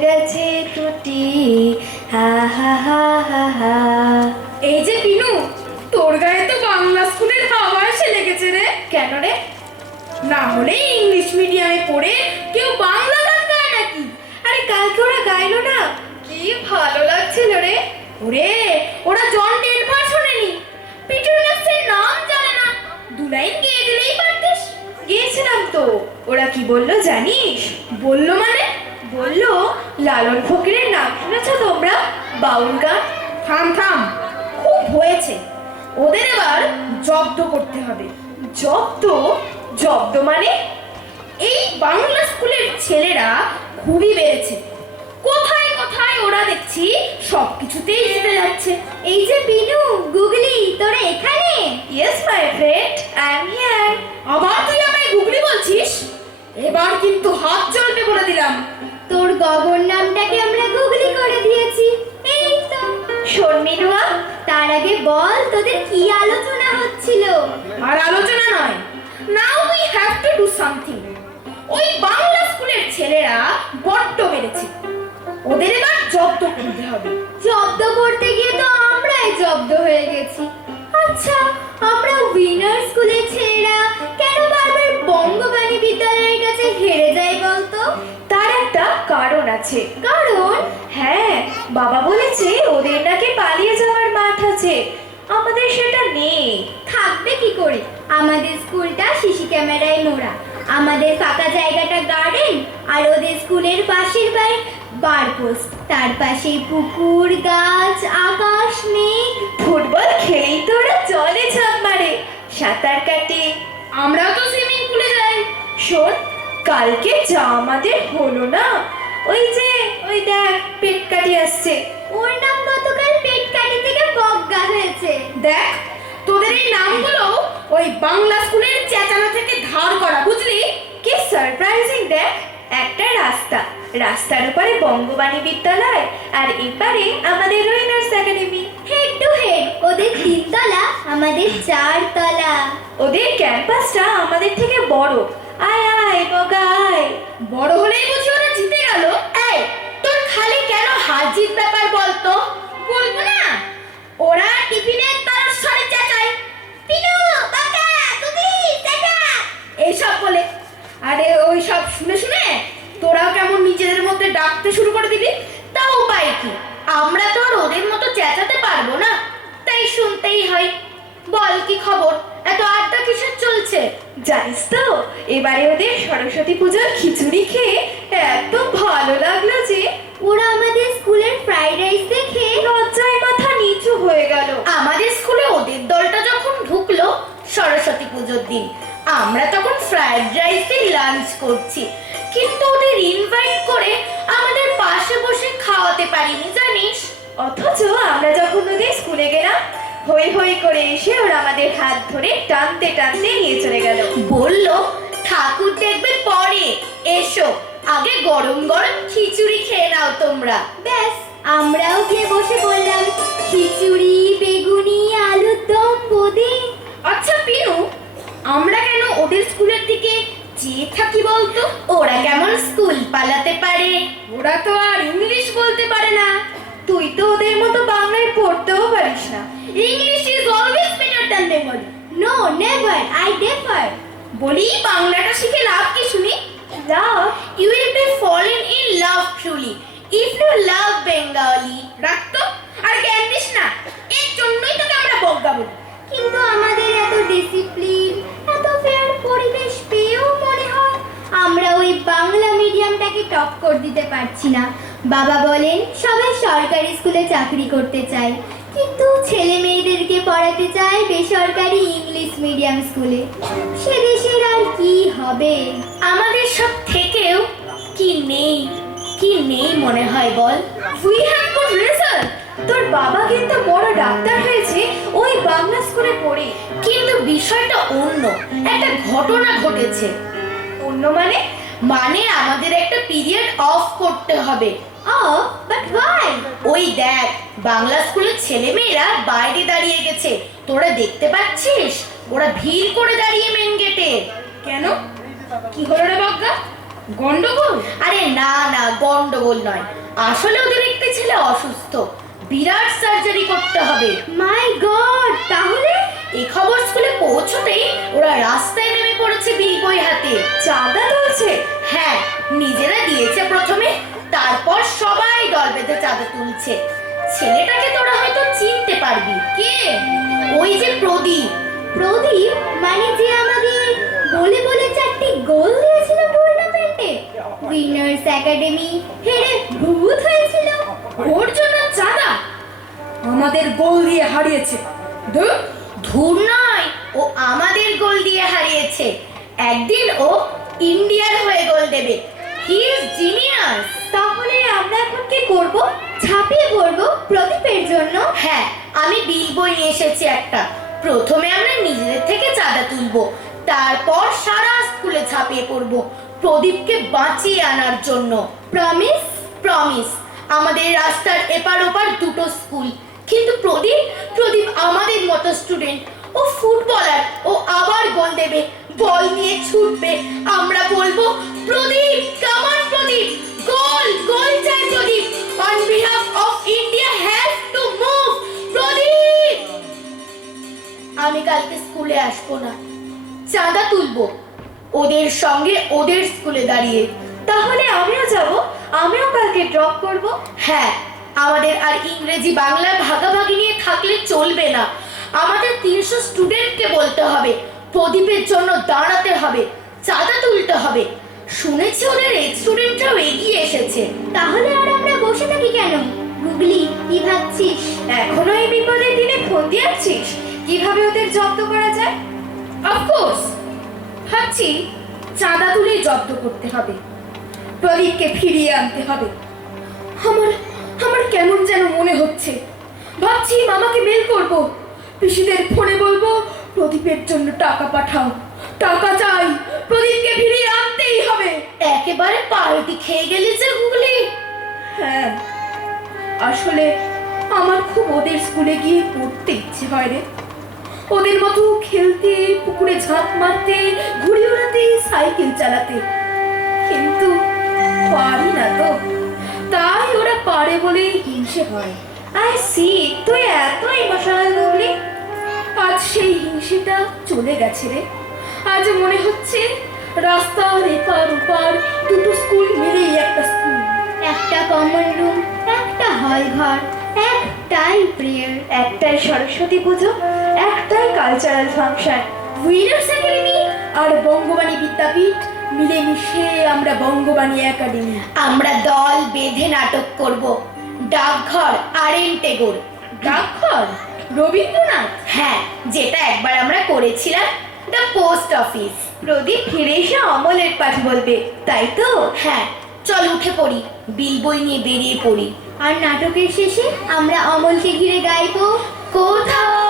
গেছে টুটি হা হা হা হা হা। এই যে পিনু তোর গায়ে তো বাংলা স্কুলের হাওয়া এসে লেগেছে রে। কেন রে? না হলে ইংলিশ মিডিয়ামে পড়ে কেউ বাংলা গান গায় নাকি? আরে কালকে ওরা গাইলো না। কি ভালো লাগছিল রে। ওরে ওরা জন ডেনভার শোনেনি। পিটার ম্যাক্সের নাম জানে না। দু লাইন গেয়ে দিলেই পারতিস। গিয়েছিলাম তো। ওরা কি বলল জানিস? বলল মানে? বলল লালন ফকিরের নাম শুনেছো তোমরা? বাউল গান? থাম থাম। খুব হয়েছে। ওদের এবার জব্দ করতে হবে। জব্দ? জব্দ মানে? এই বাংলা স্কুলের ছেলেরা খুবই বেড়েছে। কোথায় কোথায় ওরা দেখছি সব কিছুতেই জিতে যাচ্ছে। এই যে বিনু গুগলি তোরা এখানে? Yes my friend I am here আবার তুই আমায় গুগলি বলছিস? এবার কিন্তু হাত চলবে বলে দিলাম। নামটাকে আমরা গুগলি করে দিয়েছি। এই তো। তার আগে বল তোদের কি আলোচনা হচ্ছিল? আর আলোচনা নয়। Now we have to do something ওই বাংলা স্কুলের ছেলেরা বড্ড বেড়েছে ওদের এবার জব্দ করতে হবে। জব্দ করতে গিয়ে তো আমরাই জব্দ হয়ে গেছি। আচ্ছা আমরা উইনার স্কুলের ছেলেরা আছে। কারণ হ্যাঁ বাবা বলেছে ওদের নাকি পালিয়ে যাওয়ার মাঠ আছে। আমাদের সেটা নেই। থাকবে কি করে? আমাদের স্কুলটা সিসি ক্যামেরায় মোড়া আমাদের ফাঁকা জায়গাটা গার্ডেন আর ওদের স্কুলের পাশের বাড়ি বার পোস্ট তার পাশে পুকুর গাছ আকাশ নেই ফুটবল খেলেই তো ওরা জলে ঝাঁপ মারে সাঁতার কাটে। আমরাও তো সুইমিং পুলে যাই। শোন কালকে যা আমাদের হলো না ওই যে ওই দেখ পেট কাটি আসছে। ওর নাম গতকাল পেট কাটি থেকে বজ্ঞা হয়েছে। দেখ তোদের এই নামগুলো ওই বাংলা স্কুলের চেঁচানো থেকে ধার করা বুঝলি? কি সারপ্রাইজিং দেখ। একটা রাস্তা রাস্তার উপরে বঙ্গবাণী বিদ্যালয় আর এপারে আমাদের ruiners academy head to head ওদের তিনতলা আমাদের চারতলা। ওদের ক্যাম্পাসটা আমাদের থেকে বড়। আয় আয় বগা আয় বড় হলেই বুঝি গেল? এই, তোর খালি কেন হার জিত ব্যাপার বলতো? বলব না। ওরা টিফিনের তার সরে চেঁচায়। পিনু বাকা তুমি চেঁচা। এইসব বলে। আরে ওই সব শুনে শুনে তোরাও কেমন নিজেদের মধ্যে ডাকতে শুরু করে দিবি? তা উপায় কি? আমরা তো আর ওদের মতো চেঁচাতে পারব না। তাই শুনতেই হয়। বল কি খবর? এত আড্ডা কিসের চলছে? জানিস তো, এবারে ওদের সরস্বতী পূজার খিচুড়ি খেয়ে এত ভালো লাগল যে ওরা আমাদের স্কুলের ফ্রাইড রাইস দেখে লজ্জায় মাথা নিচু হয়ে গেল। আমাদের স্কুলে ওদের দলটা যখন ঢুকলো সরস্বতী পুজোর দিন, আমরা তখন ফ্রাইড রাইস দিয়ে লাঞ্চ করছি। কিন্তু ওদের ইনভাইট করে আমাদের পাশে বসে খাওয়াতে পারিনি, জানিস? অথচ আমরা যখন ওদের স্কুলে গেলাম হই হই করে এসে ওরা আমাদের হাত ধরে টানতে টানতে নিয়ে চলে গেল। বলল, ঠাকুর দেখবে পরে। এসো, আগে গরম গরম খিচুড়ি খেয়ে নাও তোমরা। ব্যাস, আমরাও গিয়ে বসে বললাম খিচুড়ি, বেগুনি আলুর দম, বোদে। আচ্ছা পিনু, আমরা কেন ওদের স্কুলের দিকে চেয়ে থাকি বলতো? ওরা কেমন স্কুল পালাতে পারে? ওরা তো আর ইংলিশ বলতে পারে না। তুই তো ওদের মতো বাংলায় পড়তেও পারিস না। English is always better than Bengali no never I differ বলি, বাংলাটা শিখে লাভ কি শুনি? লাভ। You will be fallen in love truly if you love Bengali রাখতো আর জ্ঞান দিস না। এর জন্যই তোকে আমরা বজ্ঞা বলি কিন্তু আমাদের এত ডিসিপ্লিন এত ফেয়ার পরিবেশ পেয়েও মনে হয় আমরা ওই বাংলা মিডিয়ামটাকে টক্কর দিতে পারছি না। বাবা বলেন, সবাই সরকারি স্কুলে চাকরি করতে চায়, কিন্তু ছেলে মেয়েদেরকে পড়াতে চায় বেসরকারি ইংলিশ মিডিয়াম স্কুলে। সে দেশের আর কি হবে? আমাদের সব থেকেও কি নেই? কি নেই মনে হয় বল? উই হ্যাভ গুড রেজাল্ট তোর বাবা কিন্তু বড় ডাক্তার হয়েছে, ওই বাংলা স্কুলে পড়ে। কিন্তু বিষয়টা অন্য, একটা ঘটনা ঘটেছে। অন্য মানে? মানে আমাদের একটা পিরিয়ড অফ করতে হবে। ওয়াই ওই দেখ বাংলা স্কুলের ছেলেমেয়েরা বাইরে দাঁড়িয়ে গেছে। তোরা দেখতে পাচ্ছিস? ওরা ভিড় করে দাঁড়িয়ে মেন গেটে কেন? কি হলো রে বজ্ঞা গন্ডগোল? আরে না না গন্ডগোল নয়। আসলে ওদের একটি ছেলে অসুস্থ। বিরাট সার্জারি করতে হবে। মাই গড তাহলে? এই খবর স্কুলে পৌঁছতেই ওরা রাস্তায় নেমে পড়েছে বিল বই হাতে। চাঁদা তুলছে? হ্যাঁ নিজেরা দিয়েছে প্রথমে। তারপর সবাই দল বেঁধে চাঁদা তুলছে। ছেলেটাকে তোরা হয়তো চিনতে পারবি। কে? ওই যে প্রদীপ। প্রদীপ মানে যে আমাদের বলে বলে চারটি গোল দিয়েছিল টুর্নামেন্টে উইনার্স একাডেমি হেরে ভূত হয়েছিল। ওর জন্য চাঁদা আমাদের গোল দিয়ে হারিয়েছে। ধুর ধুর নয়, ও আমাদের গোল দিয়ে হারিয়েছে। একদিন ও ইন্ডিয়ার হয়ে গোল দেবে। হি ইজ জিনিয়াস তাহলে আমরা এখন কি করব? ঝাঁপিয়ে পড়ব প্রদীপের জন্য। হ্যাঁ আমি বিল বই নিয়ে এসেছি একটা। প্রথমে আমরা নিজেদের থেকে চাঁদা তুলবো তারপর সারা স্কুলে ঝাঁপিয়ে পড়ব প্রদীপকে বাঁচিয়ে আনার জন্য। প্রমিস প্রমিস আমাদের রাস্তার এপার ওপার দুটো স্কুল। কিন্তু প্রদীপ প্রদীপ আমাদের মতো স্টুডেন্ট ও ফুটবলার ও আবার গোল দেবে বল নিয়ে ছুটবে। আমরা বলব প্রদীপ কামান প্রদীপ! আমি কালকে স্কুলে আসব না। চাঁদা তুলবো। ওদের সঙ্গে ওদের স্কুলে দাঁড়িয়ে। তাহলে আমিও যাব। আমিও কালকে ড্রপ করব। হ্যাঁ আমাদের আর ইংরেজি বাংলা ভাগাভাগি নিয়ে থাকলে চলবে না। আমাদের তিনশো স্টুডেন্টকে বলতে হবে। প্রদীপের জন্য দাঁড়াতে হবে। চাঁদা তুলতে হবে। শুনেছি ওদের এসেছে। তাহলে আর আমরা বসে থাকি কেন? গুগলি কি ভাবছিস? এখনও এই বিপদের দিনে ফন্দি আছিস কীভাবে ওদের জব্দ করা যায়? অফকোর্স ভাবছি চাঁদা তুলে জব্দ করতে হবে। প্রদীপকে ফিরিয়ে আনতে হবে। আমার আমার কেমন যেন মনে হচ্ছে। ভাবছি মামাকে মেল করব। পিসিদের ফোনে বলব, প্রদীপের জন্য টাকা পাঠাও। টাকা চাই। প্রদীপকে ফিরিয়ে আনতেই হবে। একেবারে পাল্টি খেয়ে গেলি যে গুগলি হ্যাঁ আসলে আমার খুব ওদের স্কুলে গিয়ে পড়তে ইচ্ছে হয় রে। ওদের মতো খেলতে পুকুরে ঝাঁপ মারতে ঘুড়ি ওড়াতে সাইকেল চালাতে। কিন্তু পারি না তো। তাই ওরা পারে বলে হিংসে হয়। আই সি তুই এত ইমোশনাল গুগলি আজ সেই হিংসেটা চলে গেছে রে। আজ মনে হচ্ছে রাস্তার এপার ওপার দুটো স্কুল মিলেই একটা স্কুল। একটা কমন রুম একটা হল ঘর একটাই প্রেয়ার একটাই সরস্বতী পুজো একটাই কালচারাল ফাংশন উইনার্স একাডেমি আর বঙ্গবাণী বিদ্যাপীঠ মিলেমিশে আমরা বঙ্গবাণী একাডেমি আমরা দল বেঁধে নাটক করব। ডাকঘর আর এন টেগোর ডাকঘর? রবীন্দ্রনাথ? হ্যাঁ যেটা একবার আমরা করেছিলাম। দ্য পোস্ট অফিস প্রদীপ ফিরে এসে অমলের পাঠ বলবে, তাই তো? হ্যাঁ চল উঠে পড়ি, বিল বই নিয়ে বেরিয়ে পড়ি। আর নাটকের শেষে আমরা অমলকে ঘিরে গাইব, কোথাও